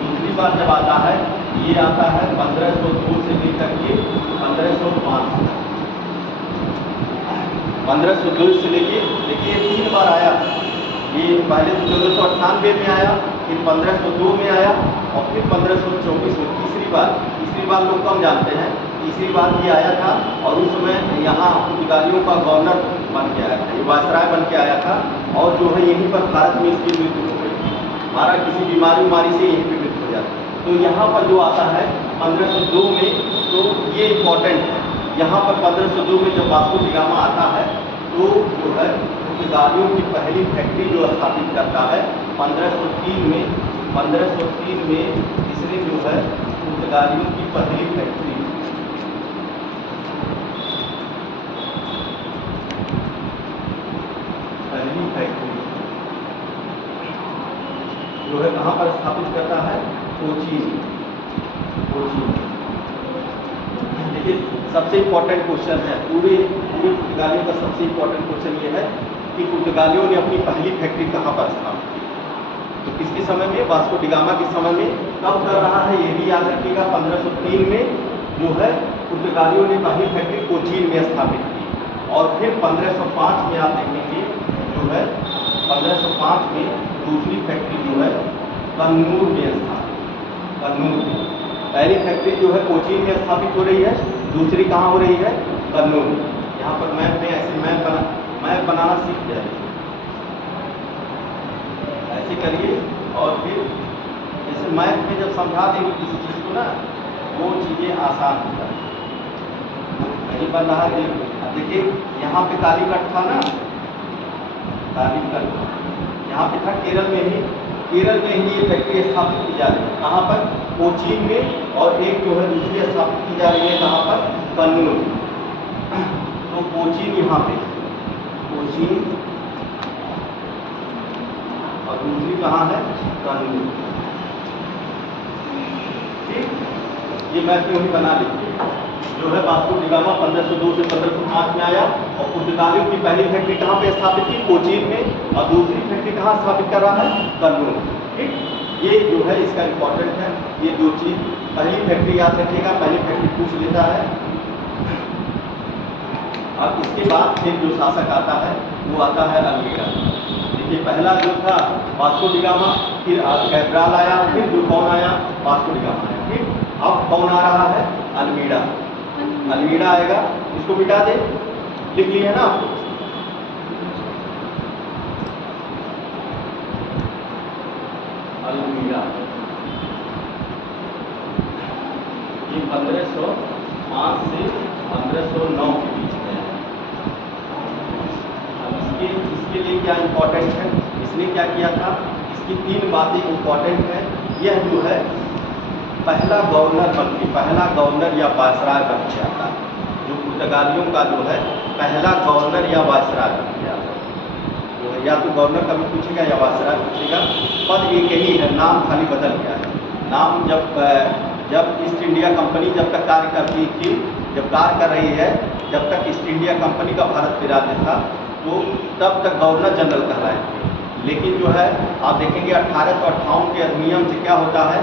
दूसरी बार जब आता है, ये आता है 1502 से लेकर के 1505। 1502 से लेके देखिए 3 बार आया। ये पहले तो 1498 में आया, फिर 1502 में आया और फिर 1524 में तीसरी बार लोग कम जानते हैं। तीसरी बार ये आया था और उस समय यहाँ पुर्तगालियों का गवर्नर बन के आया था, ये वायसराय बन के आया था और जो है यहीं पर भारत में इसकी मृत्यु हो गई थी। हमारा किसी बीमारी से यहीं पर मृत्यु हो जाती है। तो यहाँ पर जो आता है 1502 में, तो ये इम्पोर्टेंट है। यहाँ पर 1502 में जब वास्को डी गामा आता है तो जो है पुर्तगालियों की पहली फैक्ट्री जो स्थापित करता है 1503 में इसने जो है पुर्तगालियों की पहली फैक्ट्री जो है कहाँ पर स्थापित करता है? कोचीन। देखिए सबसे इम्पोर्टेंट क्वेश्चन है, पूरे पुर्तगालियों का सबसे इम्पोर्टेंट क्वेश्चन ये है कि पुर्तगालियों ने अपनी पहली फैक्ट्री कहाँ पर स्थापित की। तो किसके समय में? वास्को डी गामा के समय में। कब कर रहा है ये भी याद रखिएगा। 1503 में जो है पुर्तगालियों ने पहली फैक्ट्री कोचीन में स्थापित की और फिर 1505 में आप देखेंगे जो है 1505 में दूसरी फैक्ट्री जो है कन्नूर में स्थापित। पहली फैक्ट्री जो है कोचीन में स्थापित हो रही है, दूसरी कहाँ हो रही है? कन्नूर। यहाँ पर मैप में ऐसे मैप बनाना सीख जाए, ऐसे करिए और फिर जैसे मैप में जब समझा देंगे किसी चीज़ को ना, वो चीज़ें आसान हो जाती हैं। नहीं बन रहा है, देखिए यहाँ पे कालीकट था ना, कालीकट यहाँ पे था केरल में ही ये फैक्ट्री स्थापित की जा रही है। कहाँ पर? कोचीन में। और एक जो है दूसरी स्थापित की जा रही है कहाँ पर? कन्नूर। तो कोचीन यहाँ पे, कोचीन और दूसरी कहाँ है? कन्नूर। ठीक, ये मैप में ही बना लीजिए। जो है वास्को डी गामा 1502 से 1505 में आया और पुर्तगालियों की पहली फैक्ट्री कहाँ पे स्थापित की? कोचीन में। और दूसरी फैक्ट्री कहाँ स्थापित कर रहा है? कन्नूर। ठीक, ये जो है इसका इम्पोर्टेंट है। ये दो चीज़, पहली फैक्ट्री याद रखिएगा, पहली फैक्ट्री पूछ लेता है। अब इसके बाद फिर जो शासक आता है वो आता है अल्मीड़ा। देखिए पहला जो था वास्को डी गामा, फिर कैब्राल आया, फिर जो कौन आया? वास्को डी गामा आया। ठीक, अब कौन आ रहा है? अल्मीड़ा आएगा। इसको मिटा दे, लिख लिए ना आपको। अल्मीड़ा ये 1505 से 1509 के बीच में है। अब इसके लिए क्या इम्पोर्टेंट है? इसने क्या किया था? इसकी 3 बातें इम्पोर्टेंट है। यह जो है पहला गवर्नर या वायसराय बन के आता है। जो पुर्तगालियों का जो है पहला गवर्नर या वायसराय बन के आता है। जो है या तो गवर्नर कभी पूछेगा या वायसराय पूछेगा, पद एक ही है, नाम खाली बदल गया है। नाम जब ईस्ट इंडिया कंपनी जब तक कार्य करती थी, जब कार्य कर रही है, जब तक ईस्ट इंडिया कंपनी का भारत पे राज्य था, तो तब तक गवर्नर जनरल कहलाए थे। लेकिन जो है आप देखेंगे 1858 के अधिनियम से क्या होता है,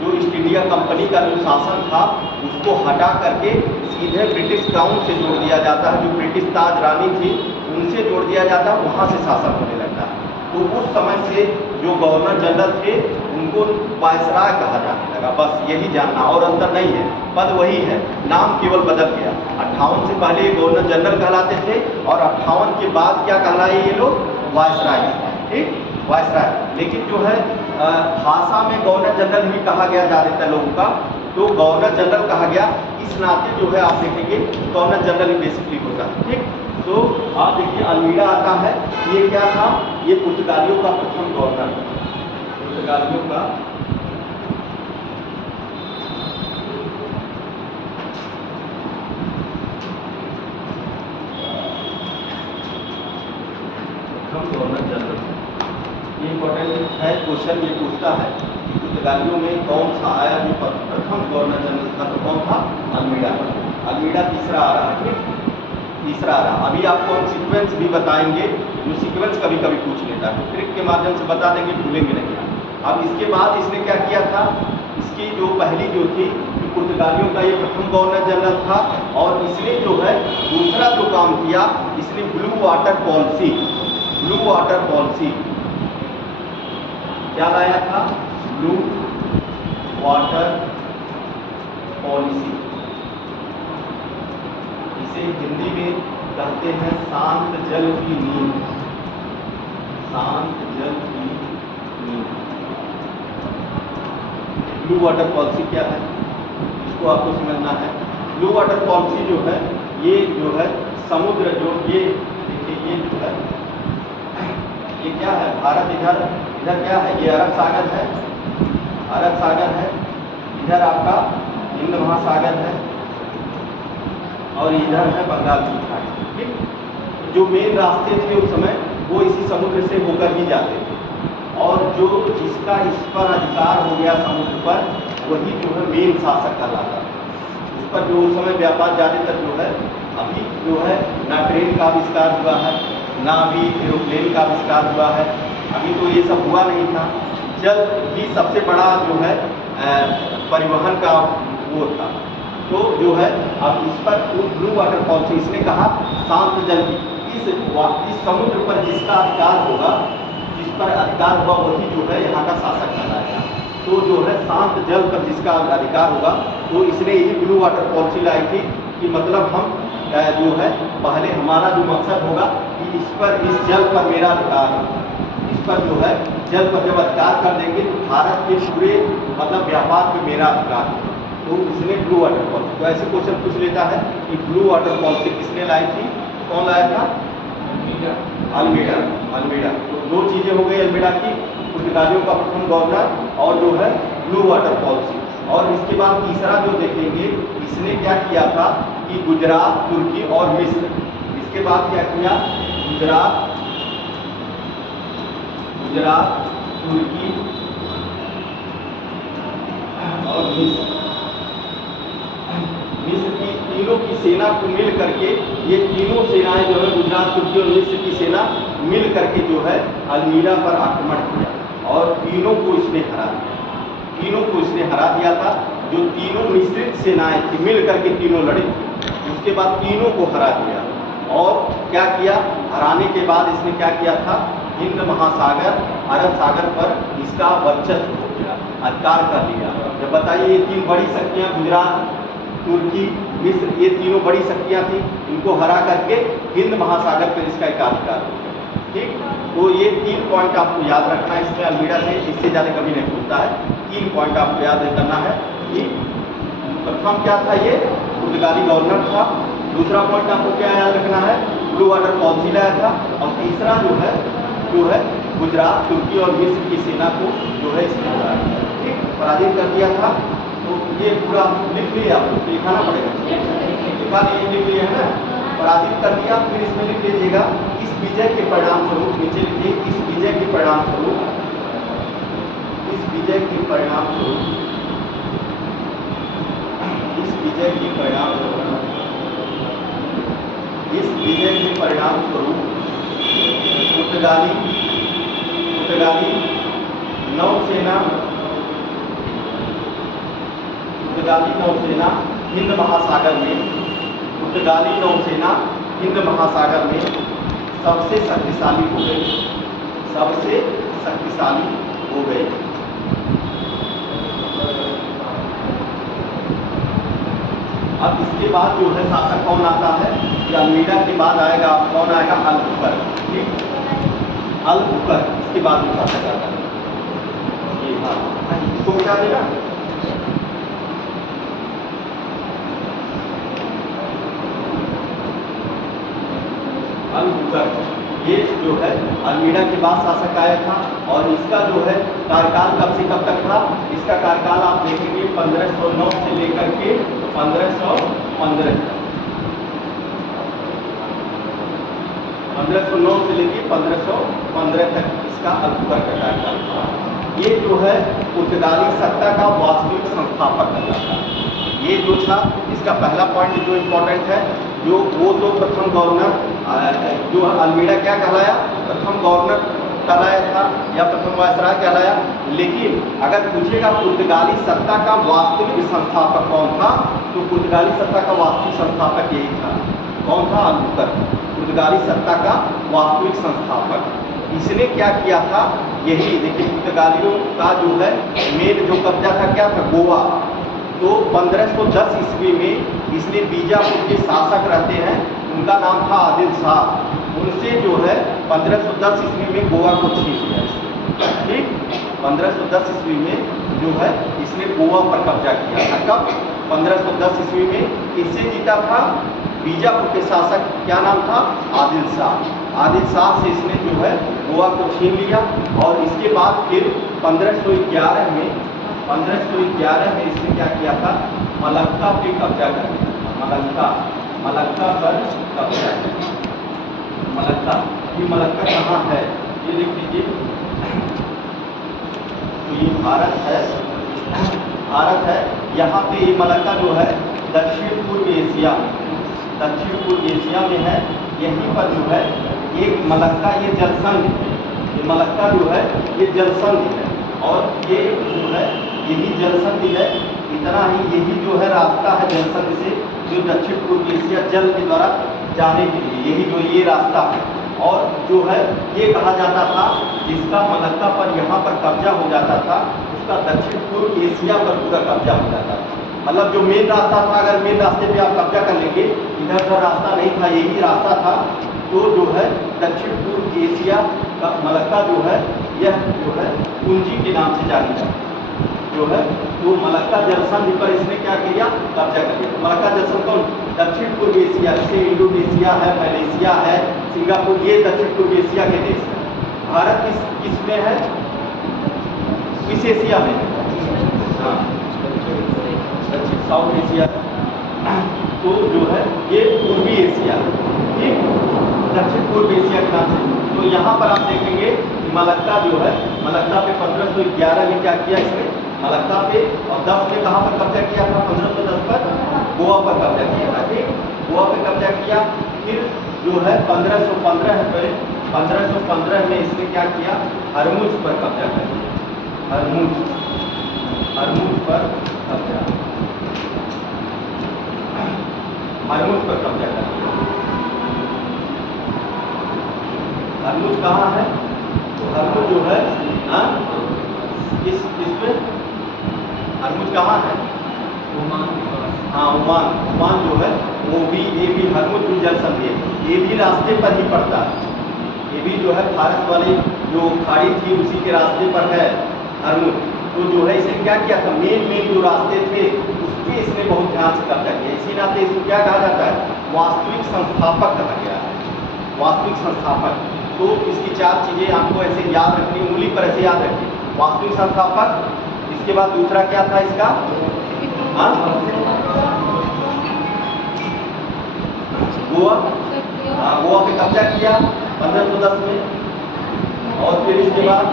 जो ईस्ट इंडिया कंपनी का जो शासन था उसको हटा करके सीधे ब्रिटिश क्राउन से जोड़ दिया जाता है। जो ब्रिटिश ताज रानी थी उनसे जोड़ दिया जाता है, वहाँ से शासन होने लगता है। तो उस समय से जो गवर्नर जनरल थे उनको वायसराय कहा जाने लगा। बस यही जानना, और अंतर नहीं है, पद वही है, नाम केवल बदल गया। 58 से पहले गवर्नर जनरल कहलाते थे और 58 के बाद क्या कहलाए ये लोग? वायसराय। ठीक, वायसराय। लेकिन जो है भाषा में गवर्नर जनरल ही कहा गया ज़्यादातर लोगों का, तो गवर्नर जनरल कहा गया। इस नाते जो है आप देखेंगे गवर्नर जनरल ही बेसिकली होता है। ठीक, तो आप देखिए अल्मीड़ा आता है। ये क्या था? ये पुर्तगालियों का प्रथम गवर्नर था। पुर्तगालियों का प्रथम गवर्नर जनरल। ये इम्पोर्टेंट है क्वेश्चन, ये पूछता है कि पुर्तगालियों में कौन सा आया जो प्रथम गवर्नर जनरल था? तो कौन था? अल्मीड़ा। तीसरा आ रहा है। ठीक, तीसरा रहा। अभी आपको हम सीक्वेंस भी बताएंगे, जो सीक्वेंस कभी कभी पूछ लेता है, तो ट्रिक के माध्यम से बता देंगे, भूलेंगे नहीं आप। अब इसके बाद इसने क्या किया था, इसकी जो पहली जो थी, पुर्तगालियों का ये प्रथम गवर्नर जनरल था, और इसने जो है दूसरा जो काम किया, इसने blue water policy, blue water policy क्या लाया था, ब्लू वाटर पॉलिसी। इसे हिंदी में कहते हैं शांत जल की नींद, शांत जल की नींद। ब्लू वाटर पॉलिसी क्या है, इसको आपको समझना है। ब्लू वाटर पॉलिसी जो है, ये जो है समुद्र जो ये देखिए, ये जो है ये क्या है, भारत इधर इधर क्या है, ये अरब सागर है, अरब सागर है, इधर आपका हिंद महासागर है, और इधर है बंगाल की खाड़ी। ठीक, जो मेन रास्ते थे उस समय वो इसी समुद्र से होकर ही जाते थे, और जो जिसका इस पर अधिकार हो गया समुद्र पर, वही जो है मेन शासक कहलाता है। उस पर जो उस समय व्यापार ज़्यादातर जो है, अभी जो है ना ट्रेन का आविष्कार हुआ है, ना अभी एरोप्लेन का आविष्कार हुआ है, अभी तो ये सब हुआ नहीं था। जल ही सबसे बड़ा जो है परिवहन का वो था। तो जो है अब इस पर ब्लू वाटर पॉलिसी, इसने कहा शांत जल की, इस समुद्र पर जिसका अधिकार होगा, जिस पर अधिकार होगा वही जो है यहाँ का शासक कहलाएगा। तो जो है शांत जल पर जिसका अधिकार होगा, तो इसने यही ब्लू वाटर पॉलिसी लाई थी कि मतलब हम जो है पहले हमारा जो मकसद होगा कि इस पर, इस जल पर मेरा अधिकार है, इस पर जो है जल पर जब अधिकार कर देंगे तो भारत के पूरे मतलब व्यापार पे मेरा अधिकार है। तो इसने ब्लू वाटर पॉलिसी, तो ऐसे क्वेश्चन पूछ लेता है कि ब्लू वाटर पॉलिसी किसने लाई थी, कौन लाया था, अल्मीडा, अल्मीडा। तो दो चीज़ें हो गई अल्मीडा की, पुर्तगालियों का प्रथम गवर्नर और जो है ब्लू वाटर पॉलिसी। और इसके बाद तीसरा जो देखेंगे, इसने क्या किया था कि गुजरात, तुर्की और मिस्र, इसके बाद क्या किया, गुजरात, तुर्की और मिस्र की तीनों की सेना को मिल करके, ये तीनों सेनाएं जो है गुजरात, तुर्की और मिस्र की सेना मिल करके जो है अल्मीडा पर आक्रमण किया, और तीनों को इसने हरा दिया, तीनों को इसने हरा दिया था। जो तीनों मिश्रित सेनाएं थी मिल करके तीनों लड़ी थी, उसके बाद तीनों को हरा दिया। और क्या किया, हराने के बाद इसने क्या किया था, हिंद महासागर, अरब सागर पर इसका वर्चस्व हो गया, अधिकार कर लिया। जब बताइए ये तीन बड़ी शक्तियाँ, गुजरात, तुर्की, मिस्र, ये तीनों बड़ी शक्तियाँ थी, इनको हरा करके हिंद महासागर पर इसका एकाधिकार हो गया। ठीक, तो ये 3 पॉइंट आपको याद रखना है इसमें अल्मीडा से, इससे ज़्यादा कभी नहीं पूछता है। 3 पॉइंट आपको याद करना है कि प्रथम क्या था, ये पुर्तगाली गवर्नर था। दूसरा पॉइंट आपको क्या याद रखना है, ब्लू वाटर पॉलिसी लाया था। और तीसरा जो है गुजरात, तुर्की और मिस्र की सेना को जो है इसने ठीक पराजित कर दिया था। तो ये पूरा लिख लिया, आपको लिखाना पड़ेगा, लिखा लिए, लिख लिए है ना, पराजित कर दिया। फिर इसमें लिख लीजिएगा, इस विजय के परिणाम स्वरूप, नीचे लिखिए, इस विजय के परिणाम स्वरूप, इस विजय के परिणाम स्वरूप, इस विजय के परिणाम स्वरूप, इस विजय के परिणाम स्वरूप पुर्तगाली नौसेना हिंद महासागर में, पुर्तगाली नौसेना हिंद महासागर में सबसे शक्तिशाली हो गई, सबसे शक्तिशाली हो गई। अब इसके बाद जो है शासक कौन आता है, कि अल्मीडा के बाद आएगा, कौन आएगा, अल-बुकर। ठीक, अल-बुकर इसके बाद जो शासक आता है, ये इसको क्या देगा, अल-बुकर। ये जो है अल्मीडा के बाद शासक आया था, और इसका जो है कार्यकाल कब से कब तक था, इसका कार्यकाल आप देखेंगे 1509 से लेकर के 1515 तक, 1509 से लेकर 1515 तक इसका अल-बुकर का कार्यकाल था। ये जो है पुर्तगाली सत्ता का वास्तविक संस्थापक कहलाता है। ये जो था, इसका पहला पॉइंट जो इम्पोर्टेंट है, जो वो तो प्रथम गवर्नर जो अल्मीड़ा क्या कहलाया, प्रथम गवर्नर कहलाया था या प्रथम वायसराय कहलाया। लेकिन अगर पूछेगा पुर्तगाली सत्ता का वास्तविक संस्थापक कौन था, तो पुर्तगाली सत्ता का वास्तविक संस्थापक यही था। कौन था? अल्बुकर्क, पुर्तगाली सत्ता का वास्तविक संस्थापक। इसने क्या किया था, यही देखिए पुर्तगालियों का जो है मेन जो कब्जा था क्या था, गोवा। तो 1510 ईस्वी में इसने बीजापुर के शासक रहते हैं, उनका नाम था आदिल शाह। उनसे जो है 1510 ईस्वी में गोवा को छीन लिया इसने। ठीक, 1510 ईस्वी में जो है इसने गोवा पर कब्जा किया था। कब? 1510 ईस्वी में। इससे जीता था बीजापुर के शासक, क्या नाम था? आदिल शाह। आदिल शाह से इसने जो है गोवा को छीन लिया। और इसके बाद फिर 1511 में इसने क्या किया था, मलक्का पे कब्जा कर लिया। मलक्का पर कब्जा किया। मलक्का, ये मलक्का कहाँ है ये देख लीजिए। तो ये भारत है। यहाँ पे ये मलक्का जो है दक्षिण पूर्व एशिया में है। यहीं पर जो है एक मलक्का, ये जलसंधि है। ये मलक्का जो है ये जलसंधि है, और ये जो है यही जलसंधि है। इतना ही, यही जो है रास्ता है जलसंधि से जो दक्षिण पूर्व एशिया जल के द्वारा जाने के लिए, यही जो ये रास्ता है। और जो है ये कहा जाता था जिसका मलक्का पर यहाँ पर कब्जा हो जाता था, उसका दक्षिण पूर्व एशिया पर पूरा कब्जा हो जाता था। मतलब जो मेन रास्ता था, अगर मेन रास्ते पे आप कब्जा कर लेंगे, इधर का रास्ता नहीं था, यही रास्ता था, तो जो है दक्षिण पूर्व एशिया का मलक्का जो है यह जो है पूंजी के नाम से जानी जाती जो है। तो मलक्का जलसंधि पर इसने क्या किया, कब्जा कर लिया। मलक्का जलसंधि कौन? दक्षिण पूर्व एशिया, जैसे इंडोनेशिया है, मलेशिया है, सिंगापुर, ये दक्षिण पूर्व एशिया के देश है। भारत किस में है? किस एशिया में? हाँ, दक्षिण साउथ एशिया। तो जो है ये पूर्वी एशिया, ठीक, दक्षिण पूर्व एशिया के नाम से। तो यहाँ पर आप देखेंगे मलक्का जो है, मलक्का पे 1511 में क्या किया इसने, मलक्का पे, और 10 में कहाँ पर कब्जा किया था? 1510 पर गोवा पर कब्जा किया था। ठीक, गोवा पे कब्जा किया। फिर जो है 1515 में इसने क्या किया, हरमुज पर कब्जा कर लिया। हरमुज पर कब्जा कर लिया। हरमुज कहाँ है? तो हरमुज जो है किसमें हरमुज कहाँ है? हाँ, ओमान जो है वो भी, ये भी हरमुज भी जलसंधि है। ये भी रास्ते पर ही पड़ता है। ये भी जो है फारस वाली जो खाड़ी थी उसी के रास्ते पर है हरमुज। तो जो है इसे क्या किया था, मेन जो रास्ते थे उस पर इसने बहुत ध्यान से कब्जा किया। इसी नाते इसको क्या कहा जाता है, वास्तविक संस्थापक कहा गया है, वास्तविक संस्थापक। तो इसकी 4 चीज़ें आपको ऐसे याद रखनी, उंगली पर ऐसे याद रखनी। वास्तविक संस्थापक, इसके बाद दूसरा क्या था इसका, गोवा पे कब्जा किया 1510 में। और फिर इसके बाद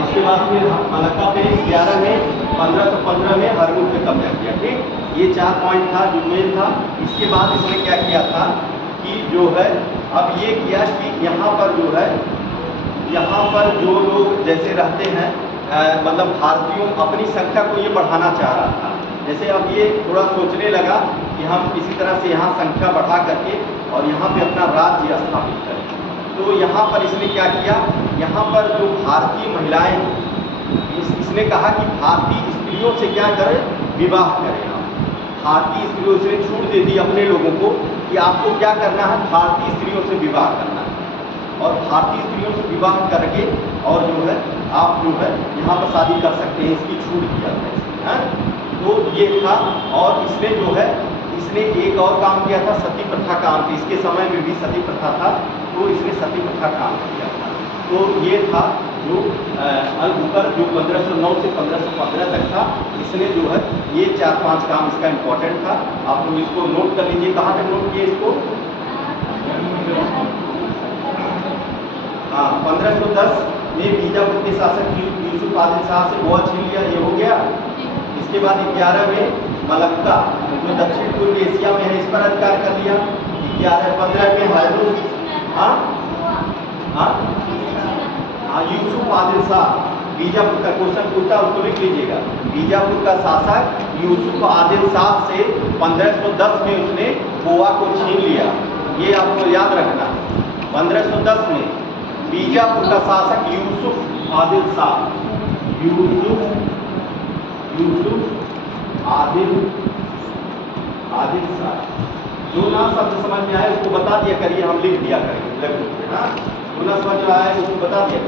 इसके बाद फिर मलक्का पे 11 में 1515 में हरमुज पे कब्जा किया। ठीक, ये 4 पॉइंट था जो मेन था। इसके बाद इसने क्या किया था कि जो है अब ये किया कि यहाँ पर जो है, यहाँ पर जो लोग जैसे रहते हैं, मतलब भारतीयों अपनी संख्या को ये बढ़ाना चाह रहा था। जैसे अब ये थोड़ा सोचने लगा कि हम किसी तरह से यहाँ संख्या बढ़ा करके और यहाँ पे अपना राज्य स्थापित करें। तो यहाँ पर इसने क्या किया, यहाँ पर जो भारतीय महिलाएं, इसने कहा कि भारतीय स्त्रियों से क्या करें, विवाह करें। भारतीय स्त्रियों से छूट दे दी अपने लोगों को कि आपको क्या करना है, भारतीय स्त्रियों से विवाह करना है। और भारतीय स्त्रियों से विवाह करके और जो है आप जो है यहाँ पर शादी कर सकते हैं, इसकी छूट दिया है। तो ये था। और इसने जो है इसने एक और काम किया था, सती प्रथा काम। इसके समय में भी सती प्रथा था, तो इसने सती प्रथा काम किया था। तो ये था जो अल-बुकर्क जो 1509 से 1515 तक था। इसने जो है ये 4-5 काम इसका इम्पोर्टेंट था। आप लोग इसको नोट कर लीजिए। कहाँ तक नोट किए इसको? 1510 में बीजापुर के शासक यूसुफ आदिल शाह से गोवा छीन लिया, ये हो गया। इसके बाद 11 में मलक्का जो दक्षिण पूर्व एशिया में है, इस पर अधिकार कर लिया। क्या है 15 में हारूस, यूसुफ आदिल शाह, बीजापुर का क्वेश्चन पूछता है, उसको लिख लीजिएगा। बीजापुर का शासक यूसुफ आदिल शाह से 1510 में उसने गोवा को छीन लिया। ये आपको याद रखना। 1510 में बीजापुर का शासक यूसुफ आदिल शाह, यूसुफ आदिल शाह। जो ना शब्द समझ में आए उसको बता दिया करिए, हम लिख दिया करेंगे। जो ना समझ में आए उसको बता दिया करिए।